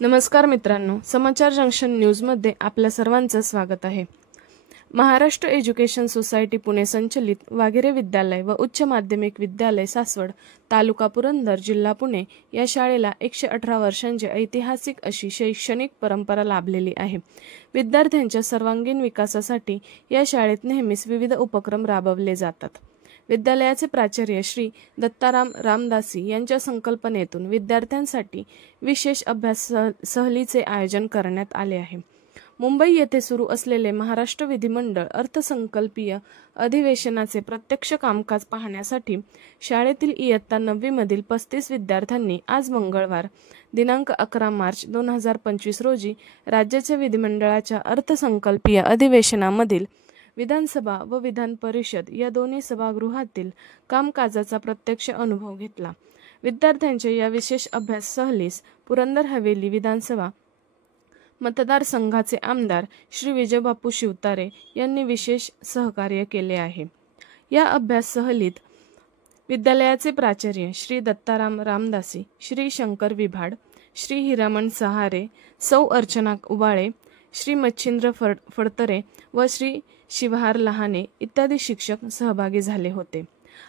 नमस्कार मित्रांनो, समाचार जंक्शन न्यूजमध्ये आपल्या सर्वांचं स्वागत आहे। महाराष्ट्र एज्युकेशन सोसायटी पुणे संचलित वाघेरे विद्यालय व उच्च माध्यमिक विद्यालय सासवड, तालुका पुरंदर, जिल्हा पुणे या शाळेला 118 वर्षांची ऐतिहासिक अशी शैक्षणिक परंपरा लाभलेली आहे। विद्यार्थ्यांच्या सर्वांगीण विकासासाठी या शाळेत नेहमीच विविध उपक्रम राबवले जातात। विद्यालयाचे प्राचार्य श्री दत्ताराम रामदासी यांच्या संकल्पनेतून विद्यार्थ्यांसाठी विशेष अभ्यास सहलीचे आयोजन करण्यात आले आहे। मुंबई येथे सुरू असलेले महाराष्ट्र विधिमंडळ अर्थसंकल्पीय अधिवेशनाचे प्रत्यक्ष कामकाज पाहण्यासाठी शाळेतील इयत्ता 9वी मधील 35 विद्यार्थ्यांनी आज मंगळवार दिनांक 11 मार्च 2025 रोजी राज्याच्या विधिमंडळाच्या अर्थसंकल्पीय अधिवेशनामधील विधानसभा व विधान परिषद या दोन्ही सभागृहातील कामकाजाचा प्रत्यक्ष अनुभव घेतला। विद्यार्थ्यांच्या या विशेष अभ्यास सहलीस पुरंदर हवेली विधानसभा मतदारसंघाचे आमदार श्री विजयबापू शिवतारे यांनी विशेष सहकार्य केले आहे। या अभ्यास सहलीत विद्यालयाचे प्राचार्य श्री दत्ताराम रामदासी, श्री शंकर विभाड, श्री हिरामण सहारे, सौ अर्चना उबाळे, श्री मच्छिंद्र फडतरे व श्री शिवहार लहाने इत्यादी शिक्षक सहभागी झाले होते।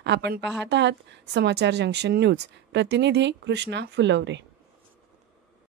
आपण पाहत आहात समाचार जंक्शन न्यूज। प्रतिनिधी कृष्णा फुलवरे।